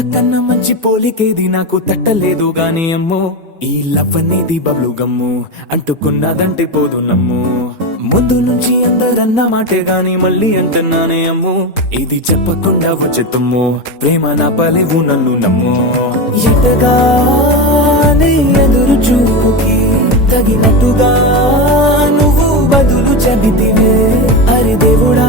ఇంతకన్నా మంచి పోలికేది నాకు తట్టలేదు గాని అమ్మో ఈ లవ్ అనేది బబ్లు గమ్ము అంటుకున్నదంటే పోదు నమ్ము ముందు నుంచి అందరన్న మాటే గాని మళ్ళీ అంటున్నానే అమ్ము ఇది చెప్పకుండా వచ్చే తుమ్ము ప్రేమ నా పలేవు నన్ను నమ్ము ఎటగానే ఎదురు చూకి తగినట్టుగా నువ్వు బదులు చెబితివే అరే దేవుడా